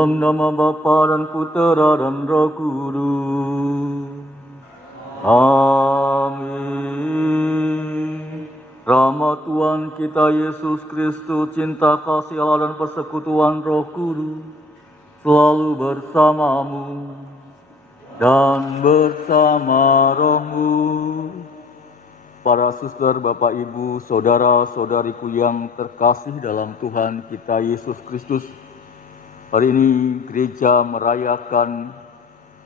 Dalam nama Bapa dan Putera dan Roh Kudus. Amin. Rahmat Tuhan kita Yesus Kristus, cinta kasih Allah dan persekutuan Roh Kudus selalu bersamamu dan bersama rohmu. Para suster, Bapak, Ibu, saudara-saudariku yang terkasih dalam Tuhan kita Yesus Kristus, hari ini gereja merayakan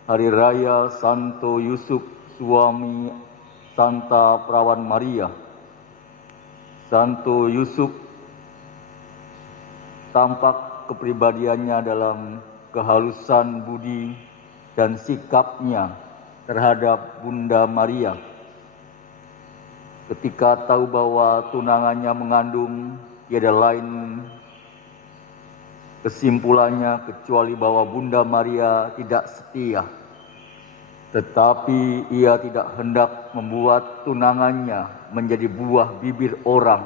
Hari Raya Santo Yusuf, suami Santa Perawan Maria. Santo Yusuf tampak kepribadiannya dalam kehalusan budi dan sikapnya terhadap Bunda Maria. Ketika tahu bahwa tunangannya mengandung, tiada lain kesimpulannya kecuali bahwa Bunda Maria tidak setia. Tetapi ia tidak hendak membuat tunangannya menjadi buah bibir orang.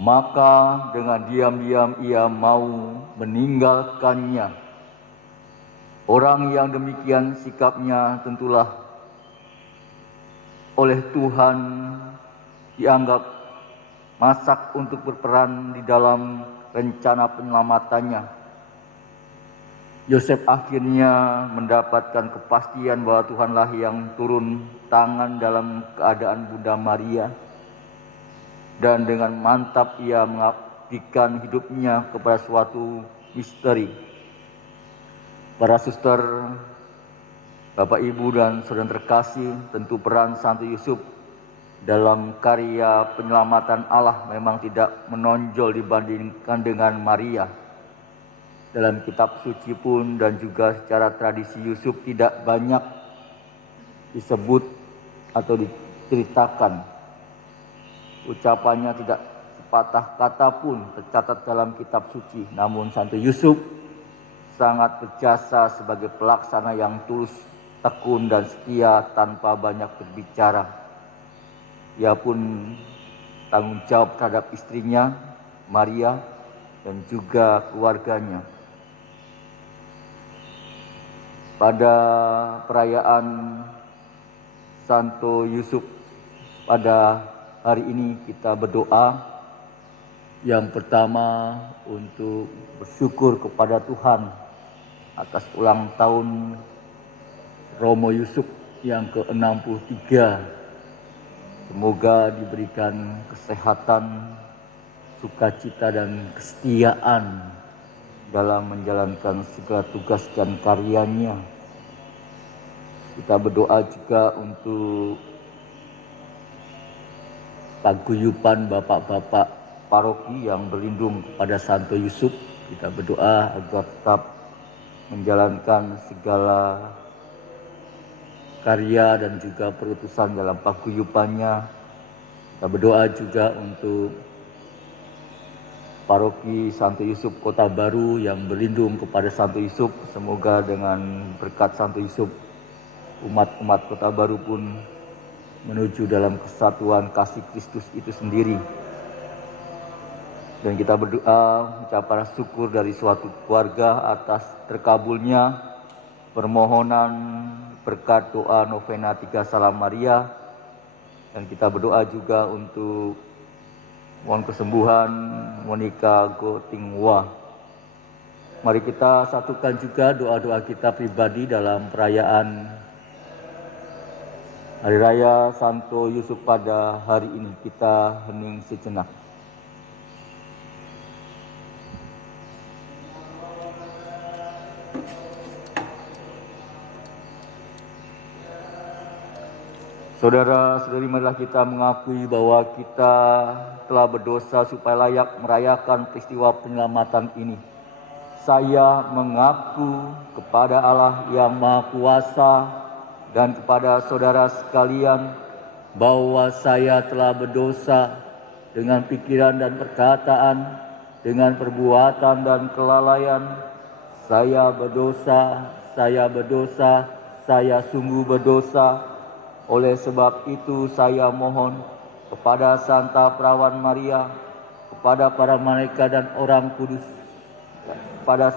Maka dengan diam-diam ia mau meninggalkannya. Orang yang demikian sikapnya tentulah oleh Tuhan dianggap masak untuk berperan di dalam rencana penyelamatannya. Yosef akhirnya mendapatkan kepastian bahwa Tuhanlah yang turun tangan dalam keadaan Bunda Maria, dan dengan mantap ia mengabdikan hidupnya kepada suatu misteri. Para suster, Bapak, Ibu, dan saudara terkasih, tentu peran Santo Yusuf dalam karya penyelamatan Allah memang tidak menonjol dibandingkan dengan Maria. Dalam kitab suci pun dan juga secara tradisi Yusuf tidak banyak disebut atau diceritakan. Ucapannya tidak sepatah kata pun tercatat dalam kitab suci. Namun Santo Yusuf sangat berjasa sebagai pelaksana yang tulus, tekun dan setia tanpa banyak berbicara. Ia pun tanggung jawab terhadap istrinya, Maria, dan juga keluarganya. Pada perayaan Santo Yusuf pada hari ini kita berdoa. Yang pertama untuk bersyukur kepada Tuhan atas ulang tahun Romo Yusuf yang ke-63. Semoga diberikan kesehatan, sukacita dan kesetiaan dalam menjalankan segala tugas dan karyanya. Kita berdoa juga untuk paguyuban bapak-bapak paroki yang berlindung kepada Santo Yusuf. Kita berdoa agar tetap menjalankan segala karya dan juga perutusan dalam paguyubannya. Kita berdoa juga untuk paroki Santo Yusuf Kota Baru yang berlindung kepada Santo Yusuf. Semoga dengan berkat Santo Yusuf, umat-umat Kota Baru pun menuju dalam kesatuan kasih Kristus itu sendiri. Dan kita berdoa ucapan syukur dari suatu keluarga atas terkabulnya permohonan berkat doa novena 3 Salam Maria. Dan kita berdoa juga untuk mohon kesembuhan Monica Gotingwa. Mari kita satukan juga doa-doa kita pribadi dalam perayaan Hari Raya Santo Yusuf pada hari ini. Kita hening sejenak. Saudara-saudari, marilah kita mengakui bahwa kita telah berdosa supaya layak merayakan peristiwa penyelamatan ini. Saya mengaku kepada Allah yang Maha Kuasa dan kepada saudara sekalian bahwa saya telah berdosa dengan pikiran dan perkataan, dengan perbuatan dan kelalaian. Saya berdosa, saya sungguh berdosa. Oleh sebab itu saya mohon kepada Santa Perawan Maria, kepada para malaikat dan orang kudus, kepada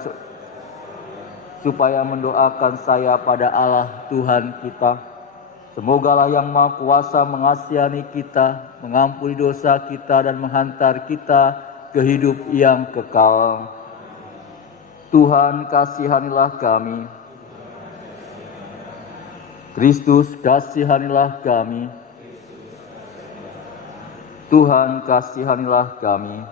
supaya mendoakan saya pada Allah Tuhan kita. Semogalah yang Maha Kuasa mengasihani kita, mengampuni dosa kita dan menghantar kita ke hidup yang kekal. Tuhan kasihanilah kami. Kristus kasihanilah kami. Tuhan kasihanilah kami.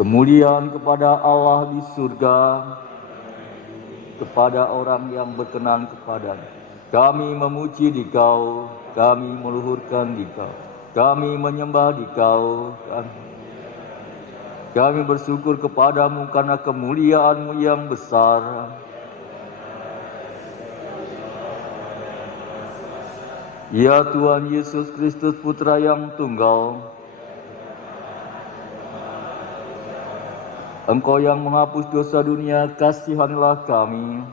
Kemuliaan kepada Allah di surga, kepada orang yang berkenan kepada-Nya. Kami memuji Dikau, kami meluhurkan Dikau, kami menyembah Dikau, kami bersyukur kepadamu karena kemuliaan-Mu yang besar. Ya Tuhan Yesus Kristus Putra yang tunggal, Engkau yang menghapus dosa dunia, kasihanilah kami.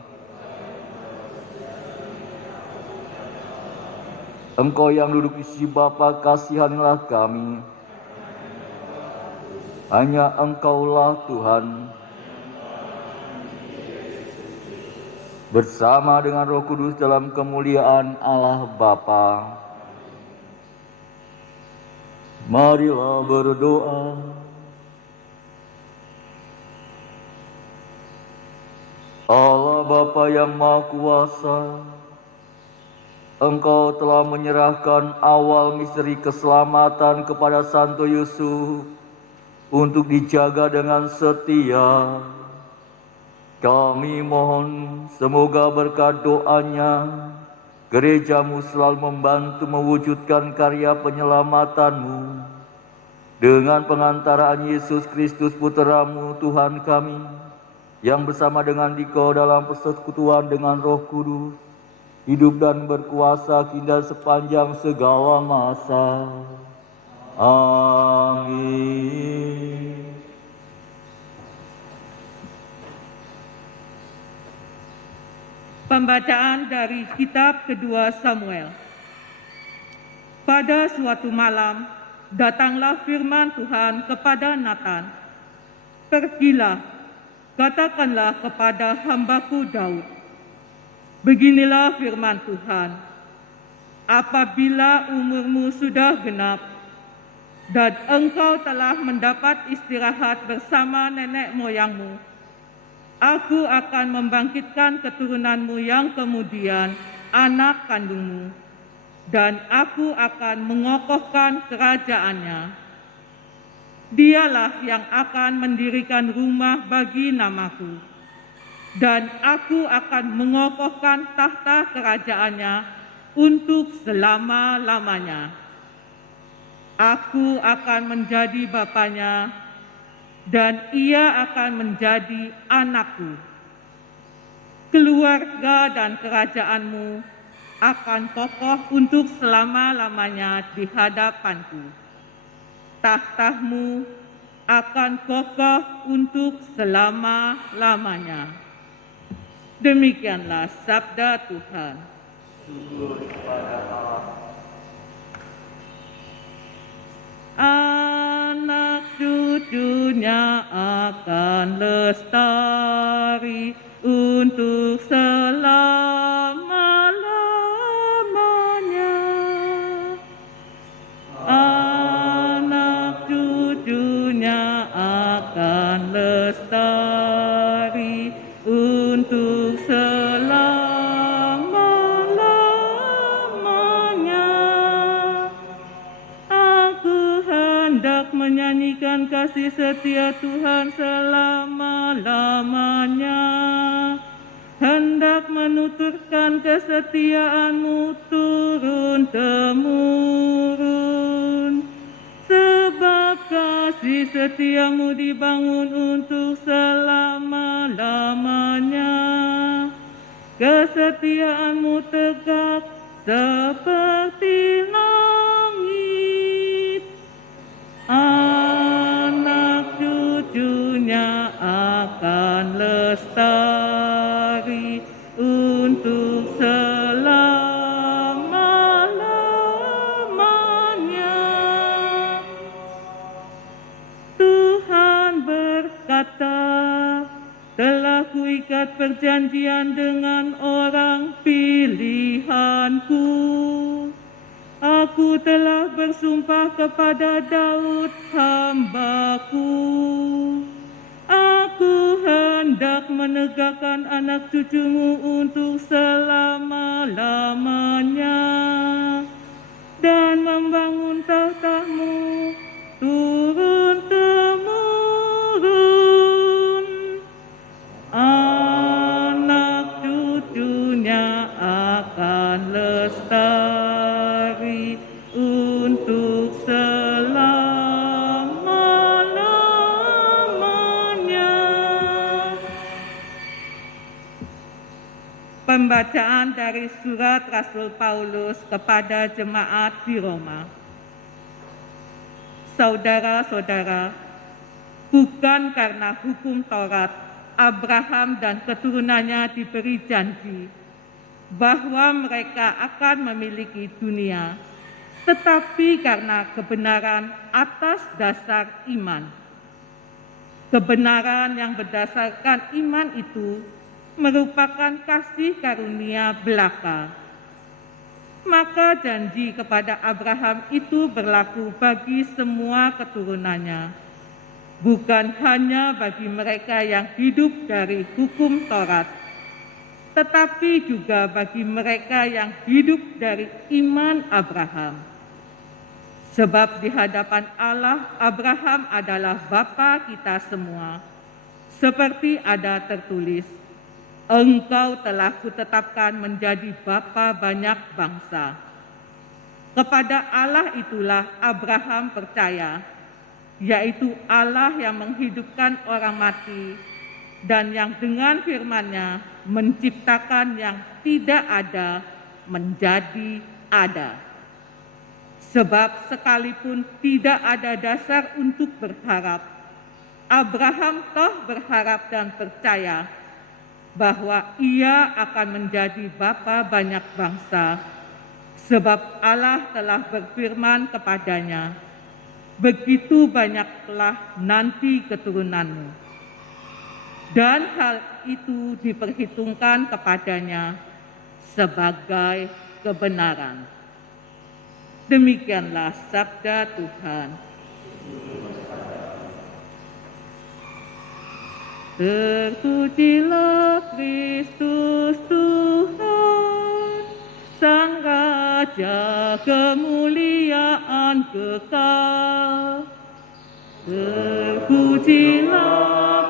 Engkau yang duduk di sisi Bapa, kasihanilah kami. Hanya Engkaulah Tuhan. Bersama dengan Roh Kudus dalam kemuliaan Allah Bapa. Marilah berdoa. Allah Bapa yang Maha Kuasa, Engkau telah menyerahkan awal misteri keselamatan kepada Santo Yusuf untuk dijaga dengan setia. Kami mohon semoga berkat doanya, gereja-Mu selalu membantu mewujudkan karya penyelamatan-Mu dengan pengantaraan Yesus Kristus Putra-Mu Tuhan kami, yang bersama dengan Dikau dalam persekutuan dengan Roh Kudus, hidup dan berkuasa kini dan sepanjang segala masa. Amin. Pembacaan dari kitab kedua Samuel. Pada suatu malam, datanglah firman Tuhan kepada Natan. Pergilah, katakanlah kepada hambaku Daud, beginilah firman Tuhan, apabila umurmu sudah genap, dan engkau telah mendapat istirahat bersama nenek moyangmu, aku akan membangkitkan keturunanmu yang kemudian anak kandungmu, dan aku akan mengokohkan kerajaannya. Dialah yang akan mendirikan rumah bagi namaku, dan aku akan mengokohkan tahta kerajaannya untuk selama-lamanya. Aku akan menjadi bapanya, dan ia akan menjadi anakku. Keluarga dan kerajaanmu akan kokoh untuk selama-lamanya di hadapanku. Tahtamu akan kokoh untuk selama-lamanya. Demikianlah sabda Tuhan. Syukur kepada Allah. Anak cucunya akan lestari untuk selama-lamanya. Akan lestari untuk selama-lamanya. Aku hendak menyanyikan kasih setia Tuhan selama-lamanya, hendak menuturkan kesetiaan-Mu turun-temurun. Sebab kasih setiamu dibangun untuk selama-lamanya. Kesetiaanmu tegak seperti langit. Anak cucunya akan lestari untuk selama-lamanya. Tuhan berkata, telah perjanjian dengan orang pilihanku. Aku telah bersumpah kepada Daud hamba-Ku. Aku hendak menegakkan anak cucumu untuk selama-lamanya dan membangun tahtamu turun-temurun. Anak cucunya akan lestari untuk selama-lamanya. Pembacaan dari surat Rasul Paulus kepada jemaat di Roma. Saudara-saudara, bukan karena hukum Taurat, Abraham dan keturunannya diberi janji bahwa mereka akan memiliki dunia, tetapi karena kebenaran atas dasar iman. Kebenaran yang berdasarkan iman itu merupakan kasih karunia belaka. Maka janji kepada Abraham itu berlaku bagi semua keturunannya, bukan hanya bagi mereka yang hidup dari hukum Taurat, tetapi juga bagi mereka yang hidup dari iman Abraham. Sebab di hadapan Allah, Abraham adalah bapa kita semua, seperti ada tertulis, Engkau telah kutetapkan menjadi bapa banyak bangsa. Kepada Allah itulah Abraham percaya, yaitu Allah yang menghidupkan orang mati dan yang dengan firman-Nya menciptakan yang tidak ada menjadi ada. Sebab sekalipun tidak ada dasar untuk berharap, Abraham toh berharap dan percaya bahwa ia akan menjadi bapa banyak bangsa, sebab Allah telah berfirman kepadanya, begitu banyaklah nanti keturunanmu. Dan hal itu diperhitungkan kepadanya sebagai kebenaran. Demikianlah sabda Tuhan. Terpujilah Kristus Tuhan, Sang Raja kemuliaan kekal. Terpujilah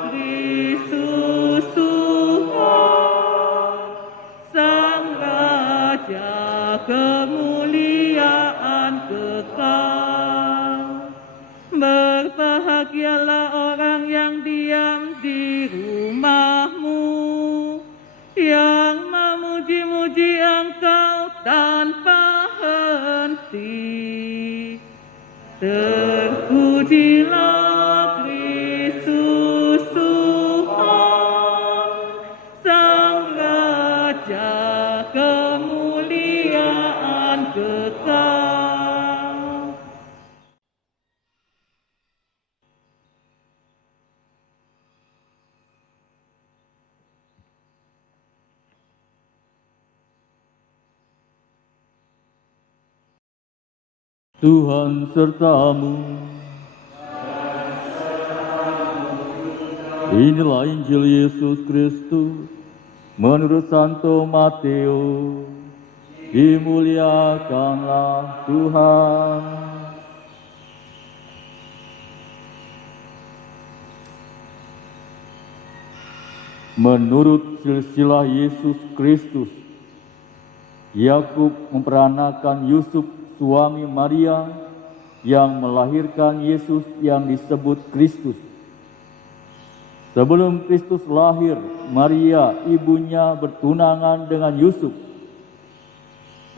Kristus Tuhan, Sang Raja kemuliaan kekal. Berbahagialah orang yang diam di rumahmu, yang memuji-muji Engkau tanpa henti. Terpujilah Kristus Tuhan, Sang Raja kemuliaan kekal. Tuhan sertamu. Inilah Injil Yesus Kristus menurut Santo Mateo. Dimuliakanlah Tuhan. Menurut silsilah Yesus Kristus, Yakub memperanakan Yusuf suami Maria yang melahirkan Yesus yang disebut Kristus. Sebelum Kristus lahir, Maria ibunya bertunangan dengan Yusuf.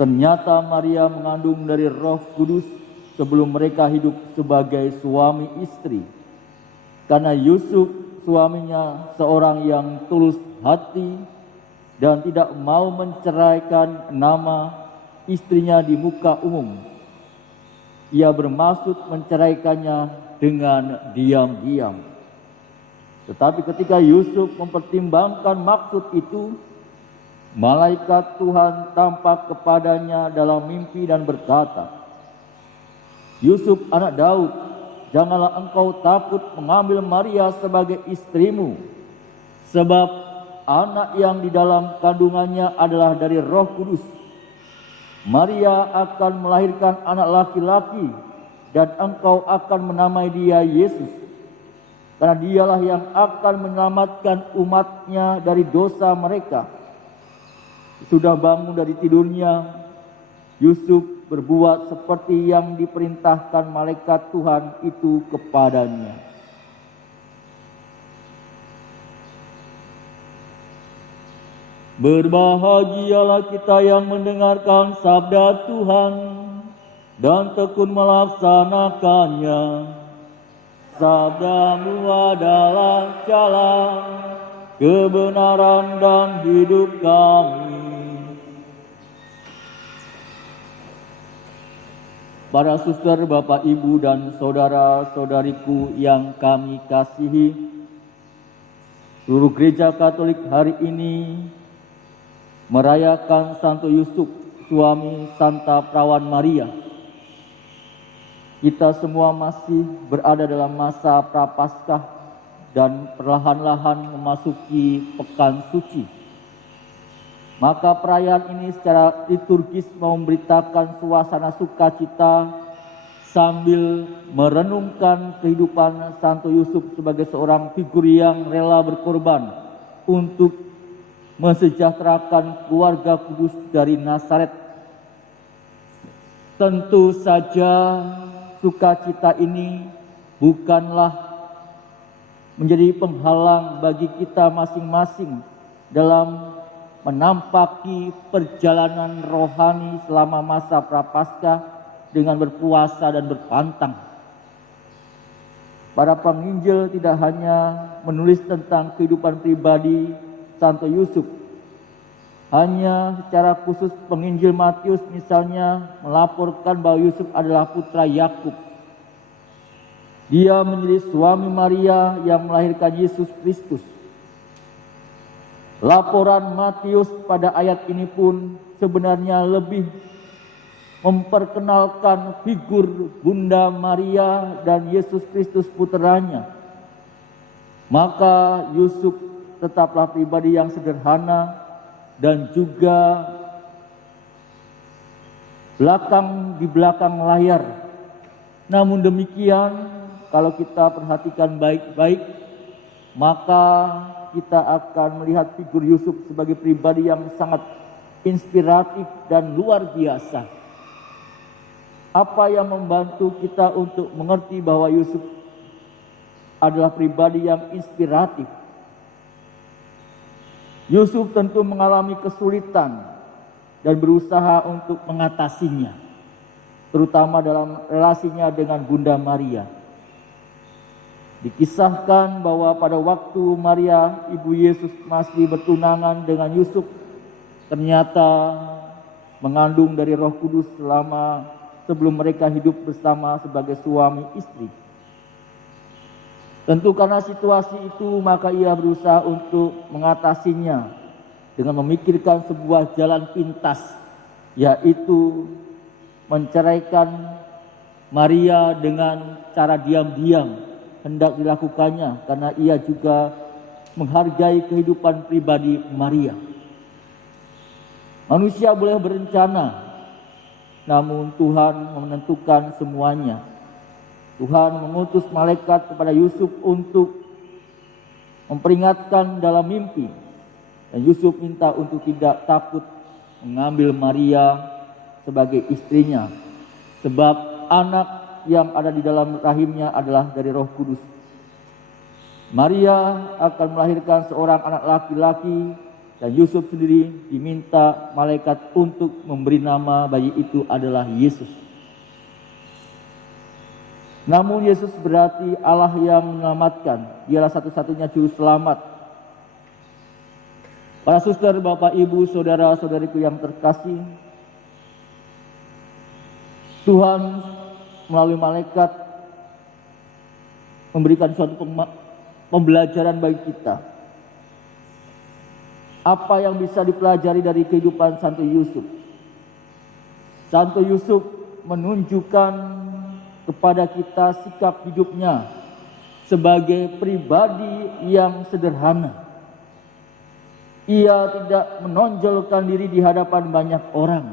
Ternyata Maria mengandung dari Roh Kudus sebelum mereka hidup sebagai suami istri. Karena Yusuf suaminya seorang yang tulus hati dan tidak mau menceraikan nama istrinya di muka umum. Ia bermaksud menceraikannya dengan diam-diam. Tetapi ketika Yusuf mempertimbangkan maksud itu, malaikat Tuhan tampak kepadanya dalam mimpi dan berkata, "Yusuf anak Daud, janganlah engkau takut mengambil Maria sebagai istrimu, sebab anak yang di dalam kandungannya adalah dari Roh Kudus. Maria akan melahirkan anak laki-laki dan engkau akan menamai dia Yesus, karena dialah yang akan menyelamatkan umatnya dari dosa mereka." Sudah bangun dari tidurnya, Yusuf berbuat seperti yang diperintahkan malaikat Tuhan itu kepadanya. Berbahagialah kita yang mendengarkan sabda Tuhan dan tekun melaksanakannya. Sabdamu adalah jalan, kebenaran dan hidup kami. Para suster, Bapak, Ibu, dan saudara-saudariku yang kami kasihi, seluruh gereja Katolik hari ini merayakan Santo Yusuf, suami Santa Perawan Maria. Kita semua masih berada dalam masa Prapaskah dan perlahan-lahan memasuki Pekan Suci. Maka perayaan ini secara liturgis memberitakan suasana sukacita sambil merenungkan kehidupan Santo Yusuf sebagai seorang figur yang rela berkorban untuk mensejahterakan keluarga kudus dari Nazaret. Tentu saja sukacita ini bukanlah menjadi penghalang bagi kita masing-masing dalam menampaki perjalanan rohani selama masa Prapaskah dengan berpuasa dan berpantang. Para penginjil tidak hanya menulis tentang kehidupan pribadi Santo Yusuf, hanya secara khusus penginjil Matius misalnya melaporkan bahwa Yusuf adalah putra Yakub. Dia menjadi suami Maria yang melahirkan Yesus Kristus. Laporan Matius pada ayat ini pun sebenarnya lebih memperkenalkan figur Bunda Maria dan Yesus Kristus putranya. Maka Yusuf tetaplah pribadi yang sederhana dan juga di belakang layar. Namun demikian, kalau kita perhatikan baik-baik, maka kita akan melihat figur Yusuf sebagai pribadi yang sangat inspiratif dan luar biasa. Apa yang membantu kita untuk mengerti bahwa Yusuf adalah pribadi yang inspiratif? Yusuf tentu mengalami kesulitan dan berusaha untuk mengatasinya, terutama dalam relasinya dengan Bunda Maria. Dikisahkan bahwa pada waktu Maria, ibu Yesus, masih bertunangan dengan Yusuf, ternyata mengandung dari Roh Kudus sebelum mereka hidup bersama sebagai suami istri. Tentu karena situasi itu, maka ia berusaha untuk mengatasinya dengan memikirkan sebuah jalan pintas, yaitu menceraikan Maria dengan cara diam-diam. Hendak dilakukannya karena ia juga menghargai kehidupan pribadi Maria. Manusia boleh berencana, namun Tuhan menentukan semuanya. Tuhan mengutus malaikat kepada Yusuf untuk memperingatkan dalam mimpi, dan Yusuf minta untuk tidak takut mengambil Maria sebagai istrinya, sebab anak yang ada di dalam rahimnya adalah dari Roh Kudus. Maria akan melahirkan seorang anak laki-laki dan Yusuf sendiri diminta malaikat untuk memberi nama bayi itu adalah Yesus. Namun Yesus berarti Allah yang menyelamatkan. Dialah satu-satunya juru selamat. Para suster, Bapak, Ibu, saudara-saudariku yang terkasih, Tuhan melalui malaikat memberikan suatu pembelajaran bagi kita. Apa yang bisa dipelajari dari kehidupan Santo Yusuf? Santo Yusuf menunjukkan kepada kita sikap hidupnya sebagai pribadi yang sederhana. Ia tidak menonjolkan diri di hadapan banyak orang.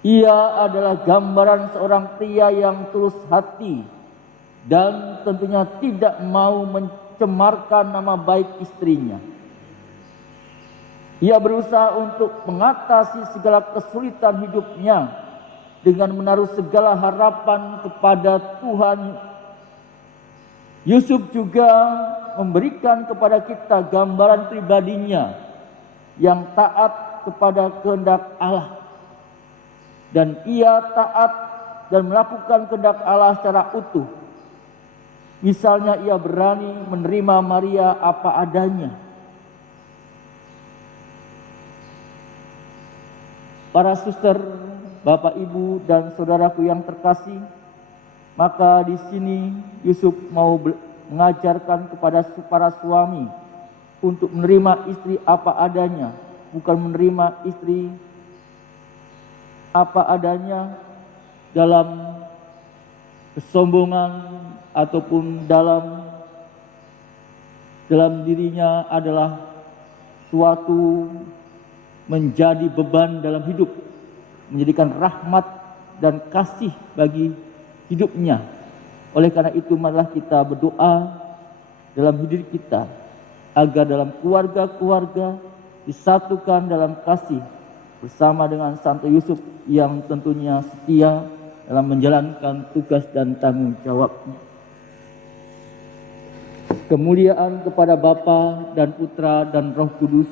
Ia adalah gambaran seorang pria yang tulus hati dan tentunya tidak mau mencemarkan nama baik istrinya. Ia berusaha untuk mengatasi segala kesulitan hidupnya dengan menaruh segala harapan kepada Tuhan. Yusuf juga memberikan kepada kita gambaran pribadinya yang taat kepada kehendak Allah. Dan ia taat dan melakukan kehendak Allah secara utuh. Misalnya ia berani menerima Maria apa adanya. Para suster, Bapak, Ibu, dan saudaraku yang terkasih, maka di sini Yusuf mau mengajarkan kepada para suami untuk menerima istri apa adanya, bukan menerima istri apa adanya dalam kesombongan ataupun dalam dirinya adalah suatu menjadi beban dalam hidup, menjadikan rahmat dan kasih bagi hidupnya. Oleh karena itu marilah kita berdoa dalam hidup kita agar dalam keluarga-keluarga disatukan dalam kasih bersama dengan Santo Yusuf yang tentunya setia dalam menjalankan tugas dan tanggung jawabnya. Kemuliaan kepada Bapa dan Putra dan Roh Kudus.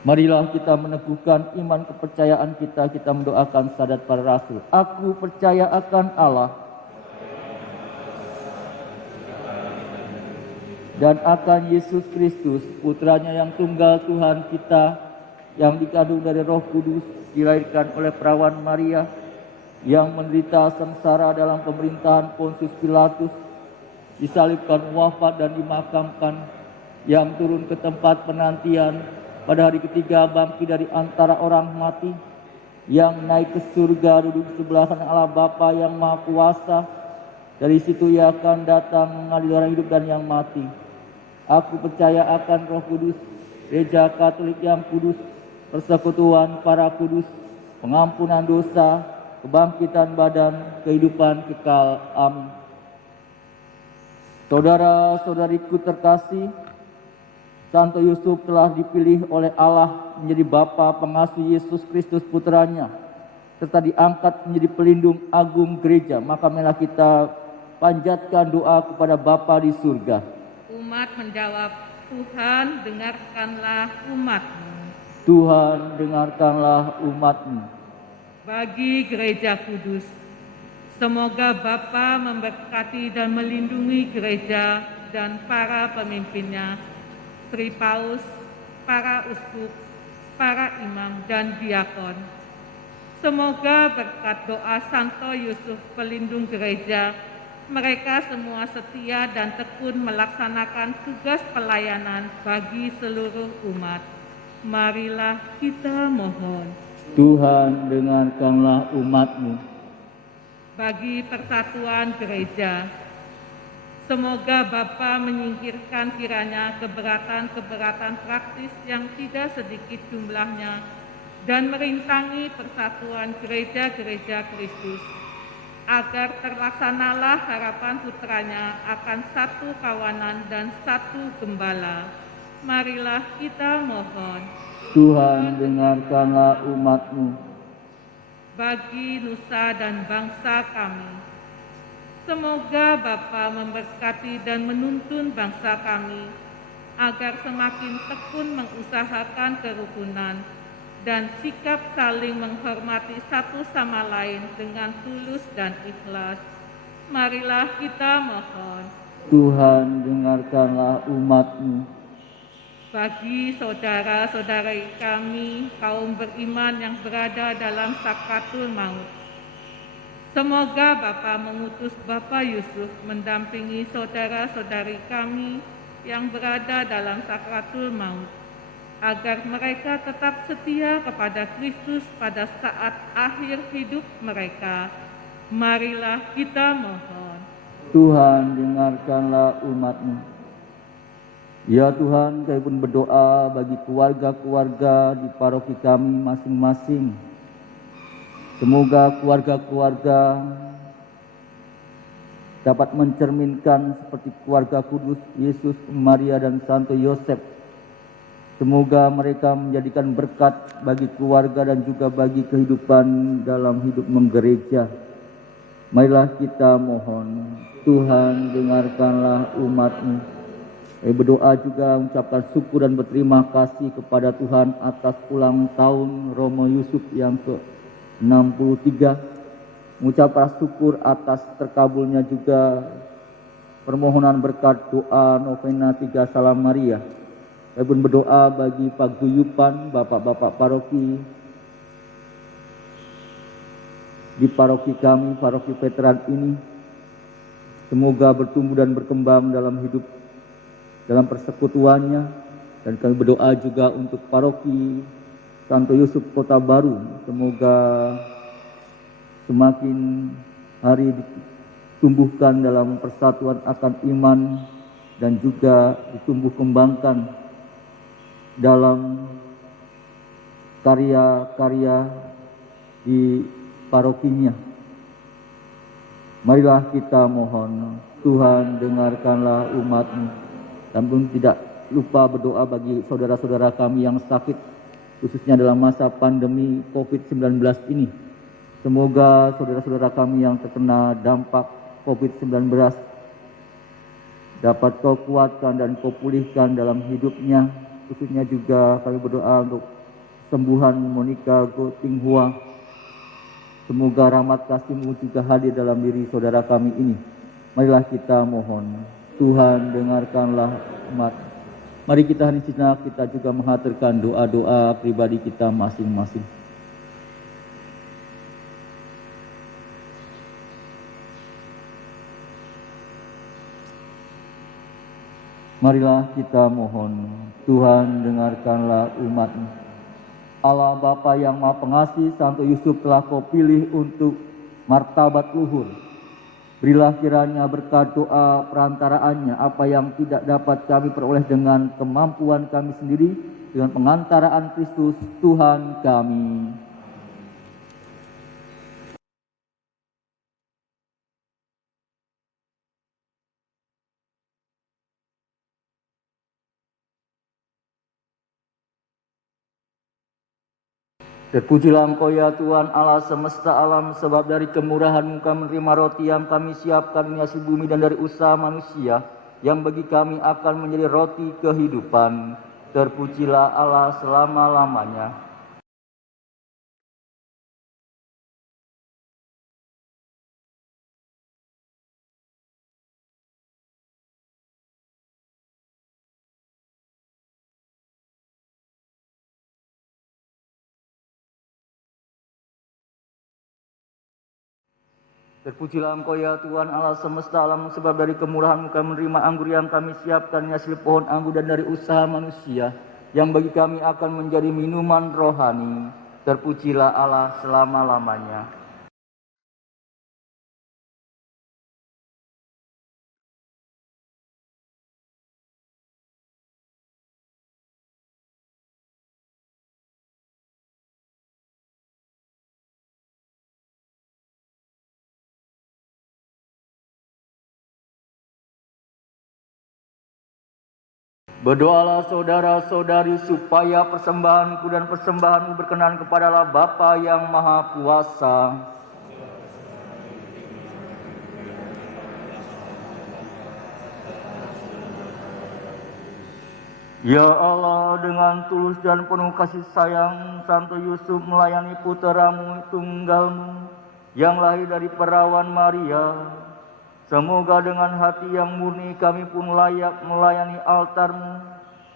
Marilah kita meneguhkan iman kepercayaan kita mendoakan syahadat para rasul. Aku percaya akan Allah dan akan Yesus Kristus, putranya yang tunggal Tuhan kita, yang dikandung dari Roh Kudus, dilahirkan oleh perawan Maria, yang menderita sengsara dalam pemerintahan Pontius Pilatus, disalibkan, wafat dan dimakamkan, yang turun ke tempat penantian, pada hari ketiga bangkit dari antara orang mati, yang naik ke surga duduk sebelah kanan Allah Bapa yang Maha Kuasa. Dari situ ia akan datang mengadili orang hidup dan yang mati. Aku percaya akan Roh Kudus, Gereja Katolik yang kudus, persekutuan para kudus, pengampunan dosa, kebangkitan badan, kehidupan kekal. Amin. Saudara-saudariku terkasih, Santo Yusuf telah dipilih oleh Allah menjadi Bapa pengasuh Yesus Kristus putranya, serta diangkat menjadi pelindung agung gereja. Maka marilah kita panjatkan doa kepada Bapa di surga. Umat menjawab, Tuhan dengarkanlah umat-Mu. Tuhan dengarkanlah umat-Mu. Bagi gereja kudus, semoga Bapa memberkati dan melindungi gereja dan para pemimpinnya, Sri Paus, para uskup, para imam dan diakon. Semoga berkat doa Santo Yusuf pelindung gereja, mereka semua setia dan tekun melaksanakan tugas pelayanan bagi seluruh umat. Marilah kita mohon. Tuhan dengarkanlah umat-Mu. Bagi persatuan gereja, semoga Bapa menyingkirkan kiranya keberatan-keberatan praktis yang tidak sedikit jumlahnya dan merintangi persatuan gereja-gereja Kristus, agar terlaksanalah harapan putranya akan satu kawanan dan satu gembala. Marilah kita mohon. Tuhan dengarkanlah umat-Mu. Bagi nusa dan bangsa kami, semoga Bapa memberkati dan menuntun bangsa kami agar semakin tekun mengusahakan kerukunan dan sikap saling menghormati satu sama lain dengan tulus dan ikhlas. Marilah kita mohon. Tuhan dengarkanlah umat-Mu. bagi saudara-saudari kami kaum beriman yang berada dalam sakratul maut. Semoga Bapa mengutus Bapak Yusuf mendampingi saudara-saudari kami yang berada dalam sakratul maut, agar mereka tetap setia kepada Kristus pada saat akhir hidup mereka. Marilah kita mohon. Tuhan, dengarkanlah umat-Mu. Ya Tuhan, kami pun berdoa bagi keluarga-keluarga di paroki kami masing-masing. Semoga keluarga-keluarga dapat mencerminkan seperti keluarga kudus Yesus, Maria, dan Santo Yosef. Semoga mereka menjadikan berkat bagi keluarga dan juga bagi kehidupan dalam hidup menggereja. Marilah kita mohon. Tuhan, dengarkanlah umat-Mu. Berdoa juga mengucapkan syukur dan berterima kasih kepada Tuhan atas ulang tahun Romo Yusuf yang ke-63. Mengucapkan syukur atas terkabulnya juga permohonan berkat doa novena 3 Salam Maria. Saya pun berdoa bagi paguyuban bapak-bapak paroki di paroki kami, paroki veteran ini. Semoga bertumbuh dan berkembang dalam hidup, dalam persekutuannya, dan kami berdoa juga untuk paroki Santo Yusuf Kota Baru. Semoga semakin hari ditumbuhkan dalam persatuan akan iman dan juga ditumbuh kembangkan dalam karya-karya di parokinya. Marilah kita mohon. Tuhan, dengarkanlah umat-Mu. Dan pun tidak lupa berdoa bagi saudara-saudara kami yang sakit, khususnya dalam masa pandemi COVID-19 ini. Semoga saudara-saudara kami yang terkena dampak COVID-19 dapat Kau kuatkan dan Kau pulihkan dalam hidupnya. Khususnya juga kami berdoa untuk sembuhan Monica Gotinghua. Semoga rahmat kasih-Mu juga hadir dalam diri saudara kami ini. Marilah kita mohon. Tuhan, dengarkanlah umat. Mari kita hari sejenak kita juga menghaturkan doa-doa pribadi kita masing-masing. Marilah kita mohon. Tuhan, dengarkanlah umat-Mu. Allah Bapa yang Maha Pengasih, Santo Yusuf telah Kau pilih untuk martabat luhur. Berilah kiranya berkat doa perantaraannya apa yang tidak dapat kami peroleh dengan kemampuan kami sendiri, dengan pengantaraan Kristus Tuhan kami. Terpujilah Engkau ya Tuhan Allah semesta alam, sebab dari kemurahan-Mu kami menerima roti yang kami siapkan ini hasil bumi dan dari usaha manusia, yang bagi kami akan menjadi roti kehidupan. Terpujilah Allah selama-lamanya. Terpujilah Engkau ya Tuhan Allah semesta alam, sebab dari kemurahan-Mu kami menerima anggur yang kami siapkan ini hasil pohon anggur dan dari usaha manusia, yang bagi kami akan menjadi minuman rohani. Terpujilah Allah selama-lamanya. Berdoalah saudara-saudari supaya persembahanku dan persembahanmu berkenan kepada Allah Bapa yang Maha Kuasa. Ya Allah, dengan tulus dan penuh kasih sayang, Santo Yusuf melayani putra-Mu tunggal-Mu yang lahir dari perawan Maria. Semoga dengan hati yang murni kami pun layak melayani altar-Mu,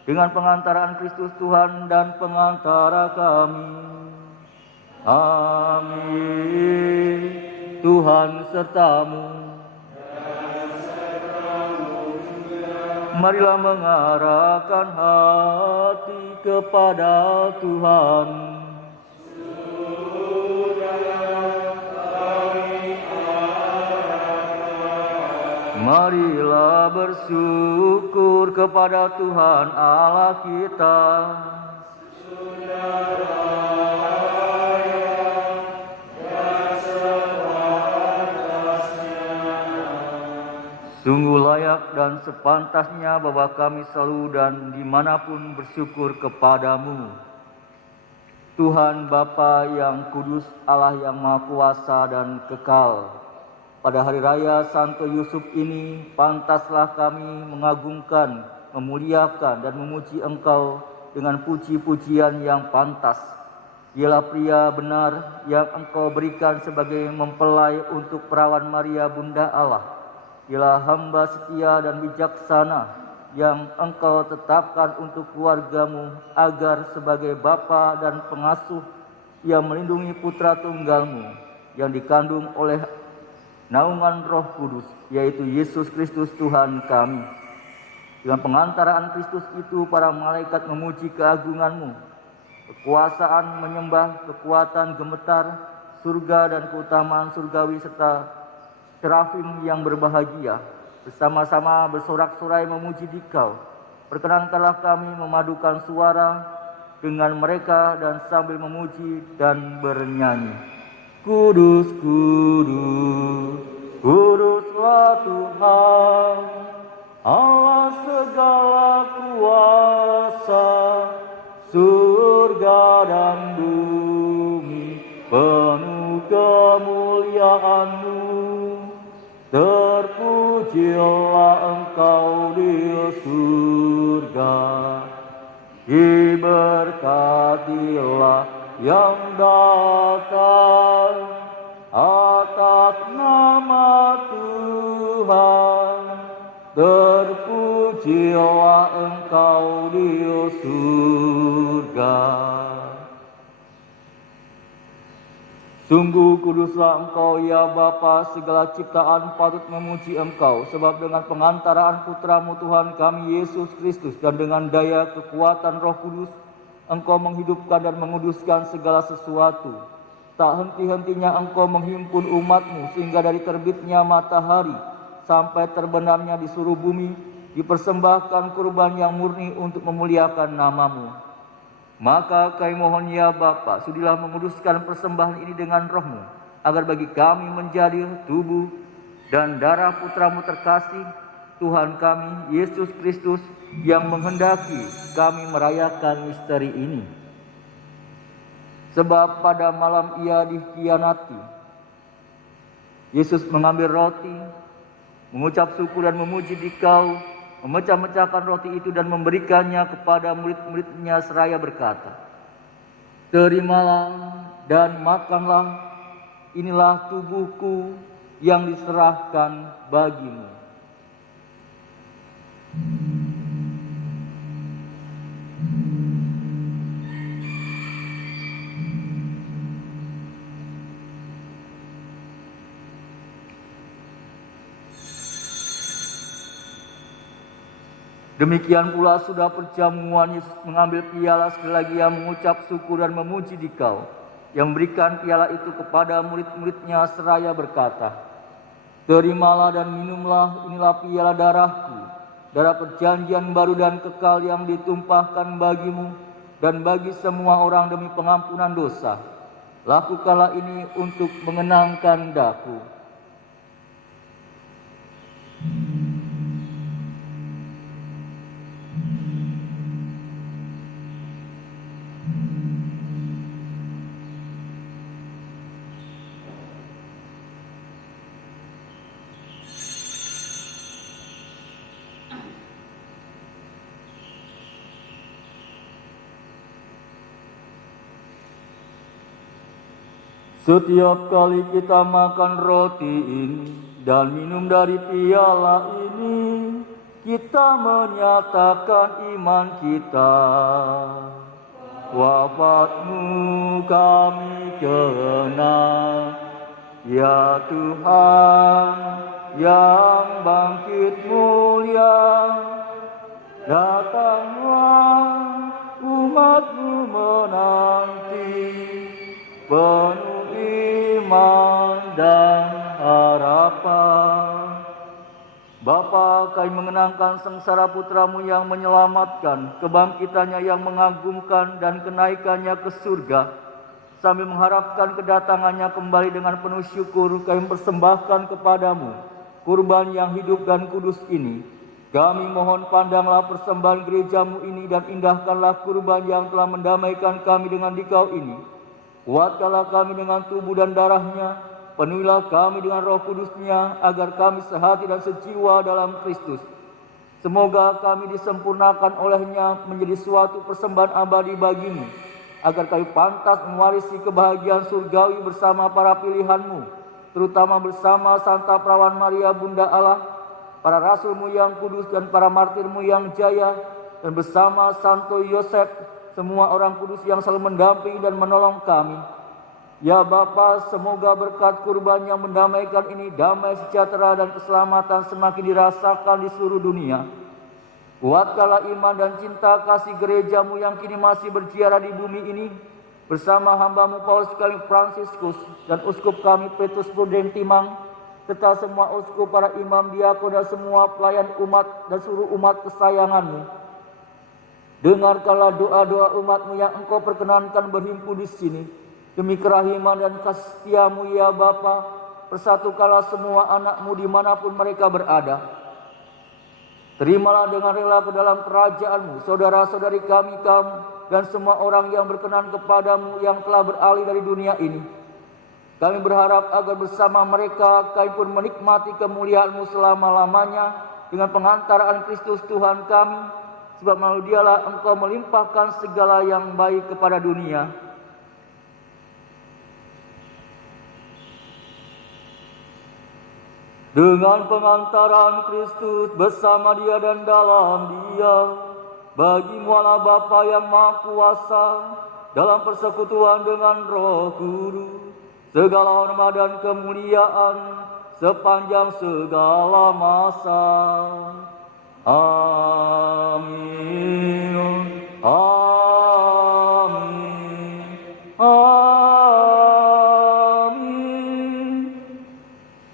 dengan pengantaran Kristus Tuhan dan pengantara kami. Amin. Tuhan sertamu. Marilah mengarahkan hati kepada Tuhan. Marilah bersyukur kepada Tuhan Allah kita. Sungguh layak dan sepantasnya bahwa kami selalu dan dimanapun bersyukur kepadamu. Tuhan Bapa yang kudus, Allah yang maha kuasa dan kekal. Pada hari raya Santo Yusuf ini, pantaslah kami mengagungkan, memuliakan dan memuji Engkau dengan puji-pujian yang pantas. Ialah pria benar yang Engkau berikan sebagai mempelai untuk perawan Maria Bunda Allah. Ialah hamba setia dan bijaksana yang Engkau tetapkan untuk keluargamu agar sebagai bapa dan pengasuh ia melindungi putra tunggalmu yang dikandung oleh naungan Roh Kudus, yaitu Yesus Kristus Tuhan kami. Dengan pengantaraan Kristus itu para malaikat memuji keagungan-Mu, kekuasaan menyembah, kekuatan gemetar, surga dan keutamaan surgawi serta serafim yang berbahagia bersama-sama bersorak-sorai memuji Dikau. Perkenankanlah kami memadukan suara dengan mereka dan sambil memuji dan bernyanyi. Kudus, kudus, kuduslah Tuhan, Allah segala kuasa, surga dan bumi penuh kemuliaan-Mu. Terpujilah Engkau di surga, diberkatilah yang datang atas nama Tuhan. Terpujilah Engkau di surga. Sungguh kuduslah Engkau ya Bapa, segala ciptaan patut memuji Engkau, sebab dengan pengantaraan Putramu Tuhan kami Yesus Kristus dan dengan daya kekuatan Roh Kudus, Engkau menghidupkan dan menguduskan segala sesuatu. Tak henti-hentinya Engkau menghimpun umat-Mu sehingga dari terbitnya matahari sampai terbenamnya di seluruh bumi dipersembahkan kurban yang murni untuk memuliakan nama-Mu. Maka kami mohon ya Bapa, sudilah menguduskan persembahan ini dengan Roh-Mu, agar bagi kami menjadi tubuh dan darah Putra-Mu terkasih, Tuhan kami, Yesus Kristus, yang menghendaki kami merayakan misteri ini. Sebab pada malam Ia dikhianati, Yesus mengambil roti, mengucap syukur dan memuji Dikau, memecah-mecahkan roti itu dan memberikannya kepada murid-murid-Nya seraya berkata, "Terimalah dan makanlah, inilah tubuhku yang diserahkan bagimu." Demikian pula sudah perjamuan, Yesus mengambil piala, sekali lagi Ia mengucap syukur dan memuji Dikau, yang memberikan piala itu kepada murid-murid-Nya seraya berkata, "Terimalah dan minumlah, inilah piala darahku, darah perjanjian baru dan kekal yang ditumpahkan bagimu dan bagi semua orang demi pengampunan dosa. Lakukanlah ini untuk mengenangkan Daku." Setiap kali kita makan roti ini dan minum dari piala ini, kita menyatakan iman kita. Wafat-Mu kami kenal, ya Tuhan yang bangkit mulia. Datanglah umat-Mu menanti, penuh iman dan harapan. Bapa, kami mengenangkan sengsara putra-Mu yang menyelamatkan, kebangkitannya yang mengagumkan dan kenaikannya ke surga. Sambil mengharapkan kedatangannya kembali dengan penuh syukur, kami persembahkan kepadamu kurban yang hidup dan kudus ini. Kami mohon pandanglah persembahan gereja-Mu ini dan indahkanlah kurban yang telah mendamaikan kami dengan Dikau ini. Kuatkanlah kami dengan tubuh dan darahnya, penuhilah kami dengan Roh Kudus-Nya, agar kami sehati dan sejiwa dalam Kristus. Semoga kami disempurnakan oleh-Nya menjadi suatu persembahan abadi bagi-Mu, agar kami pantas mewarisi kebahagiaan surgawi bersama para pilihan-Mu, terutama bersama Santa Perawan Maria Bunda Allah, para rasul-Mu yang kudus dan para martir-Mu yang jaya, dan bersama Santo Yosef, semua orang kudus yang selalu mendampingi dan menolong kami. Ya Bapa, semoga berkat kurban yang mendamaikan ini, damai sejahtera dan keselamatan semakin dirasakan di seluruh dunia. Kuatkanlah iman dan cinta kasih gereja-Mu yang kini masih berziarah di bumi ini, bersama hamba-Mu Paulus kami Fransiskus dan uskup kami Petrus Prudent Timang, serta semua uskup, para imam, diakon dan semua pelayan umat dan seluruh umat kesayangan-Mu. Dengarkanlah doa-doa umat-Mu yang Engkau perkenankan berhimpun di sini. Demi kerahiman dan kasih setia-Mu ya Bapa, persatukanlah semua anak-Mu dimanapun mereka berada. Terimalah dengan rela ke dalam kerajaan-Mu saudara-saudari kami dan semua orang yang berkenan kepadamu yang telah beralih dari dunia ini. Kami berharap agar bersama mereka kami pun menikmati kemuliaan-Mu selama-lamanya dengan pengantaraan Kristus Tuhan kami, sebab melalui Dialah Engkau melimpahkan segala yang baik kepada dunia. Dengan pengantaran Kristus bersama Dia dan dalam Dia, bagi-Mu Allah Bapa yang Maha Kuasa, dalam persekutuan dengan Roh Kudus, segala hormat dan kemuliaan sepanjang segala masa. Amin. Amin. Amin.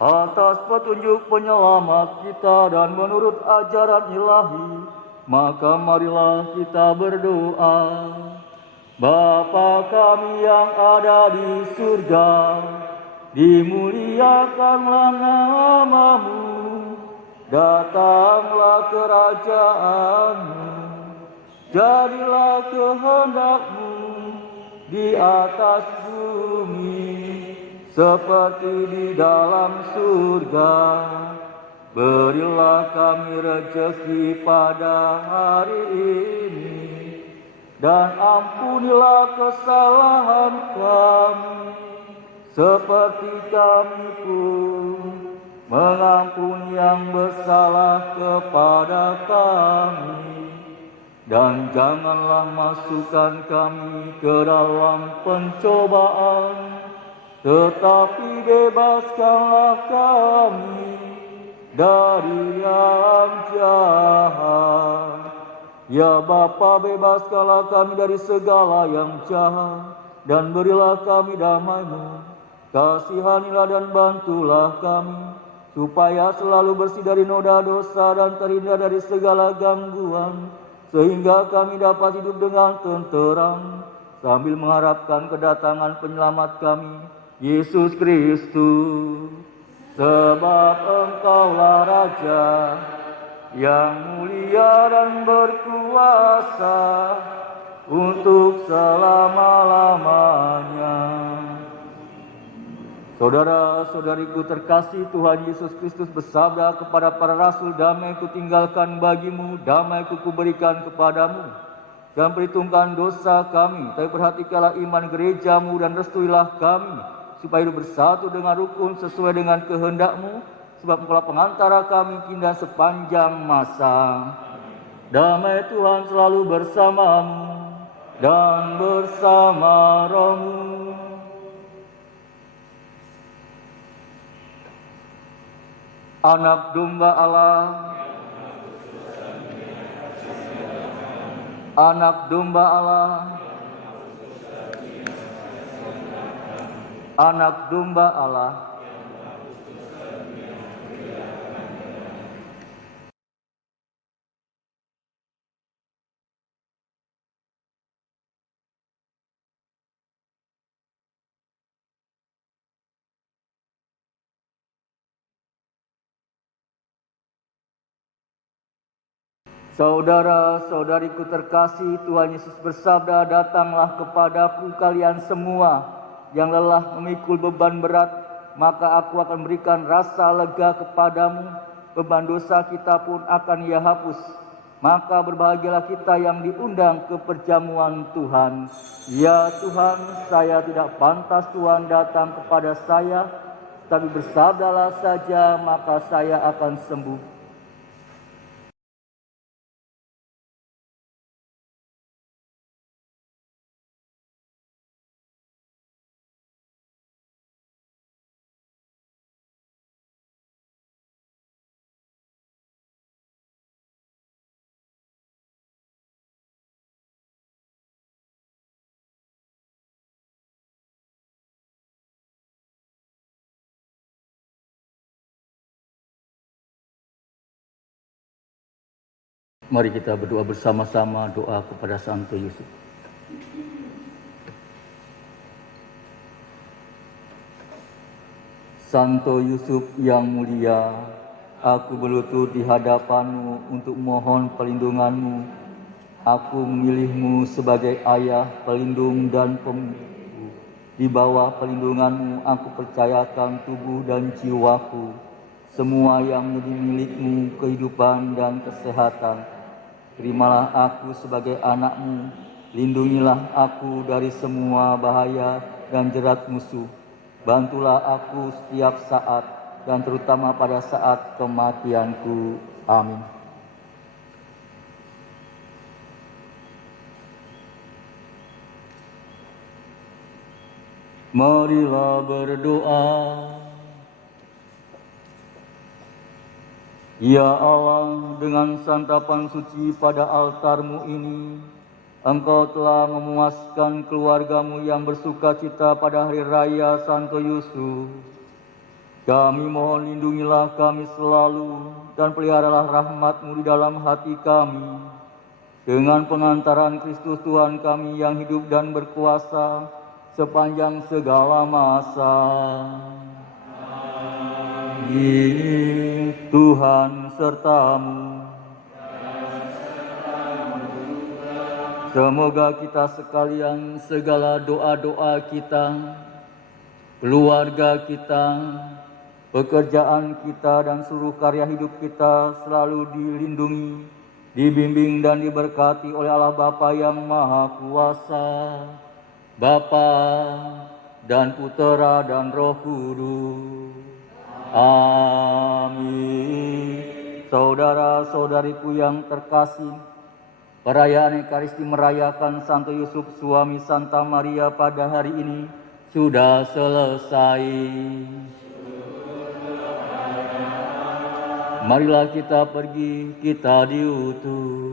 Atas petunjuk penyelamat kita dan menurut ajaran ilahi, maka marilah kita berdoa. Bapa kami yang ada di surga, dimuliakanlah nama-Mu. Datanglah kerajaan-Mu, jadilah kehendak-Mu di atas bumi seperti di dalam surga. Berilah kami rezeki pada hari ini, dan ampunilah kesalahan kami, seperti kami pun mengampuni yang bersalah kepada kami. Dan janganlah masukkan kami ke dalam pencobaan, tetapi bebaskanlah kami dari yang jahat. Ya Bapa, bebaskanlah kami dari segala yang jahat, dan berilah kami damai-Mu. Kasihanilah dan bantulah kami, supaya selalu bersih dari noda dosa dan terhindar dari segala gangguan, sehingga kami dapat hidup dengan tenteram, sambil mengharapkan kedatangan penyelamat kami, Yesus Kristus. Sebab Engkaulah Raja yang mulia dan berkuasa untuk selama-lamanya. Saudara-saudariku terkasih, Tuhan Yesus Kristus bersabda kepada para rasul, damai kutinggalkan bagimu, damai kuberikan kepadamu. Jangan perhitungkan dosa kami, tapi perhatikanlah iman gereja-Mu dan restuilah kami, supaya hidup bersatu dengan rukun sesuai dengan kehendak-Mu, sebab Engkaulah pengantara kami kini dan sepanjang masa. Damai Tuhan selalu bersamamu dan bersama rohmu. Anak domba Allah, anak domba Allah, anak domba Allah. Saudara-saudariku terkasih, Tuhan Yesus bersabda, "Datanglah kepadaku kalian semua yang lelah memikul beban berat, maka aku akan berikan rasa lega kepadamu. Beban dosa kita pun akan Ia hapus. Maka berbahagialah kita yang diundang ke perjamuan Tuhan. Ya Tuhan, saya tidak pantas Tuhan datang kepada saya, tapi bersabdalah saja, maka saya akan sembuh." Mari kita berdoa bersama-sama, doa kepada Santo Yusuf. Santo Yusuf yang mulia, aku berlutut di hadapan-Mu untuk mohon perlindungan-Mu. Aku memilih-Mu sebagai ayah, pelindung dan pembunuh. Di bawah perlindungan-Mu aku percayakan tubuh dan jiwaku, semua yang menjadi milik-Mu, kehidupan dan kesehatan. Terimalah aku sebagai anak-Mu, lindungilah aku dari semua bahaya dan jerat musuh. Bantulah aku setiap saat dan terutama pada saat kematianku. Amin. Marilah berdoa. Ya Allah, dengan santapan suci pada altar-Mu ini, Engkau telah memuaskan keluarga-Mu yang bersuka cita pada hari raya Santo Yusuf. Kami mohon lindungilah kami selalu dan peliharalah rahmat-Mu di dalam hati kami. Dengan pengantaran Kristus Tuhan kami yang hidup dan berkuasa sepanjang segala masa. Tuhan serta-Mu. Semoga kita sekalian, segala doa-doa kita, keluarga kita, pekerjaan kita, dan seluruh karya hidup kita selalu dilindungi, dibimbing dan diberkati oleh Allah Bapa yang Maha Kuasa, Bapa dan Putera dan Roh Kudus. Amin. Saudara-saudariku yang terkasih, perayaan Ekaristi merayakan Santo Yusuf suami Santa Maria pada hari ini sudah selesai. Marilah kita pergi, kita diutus.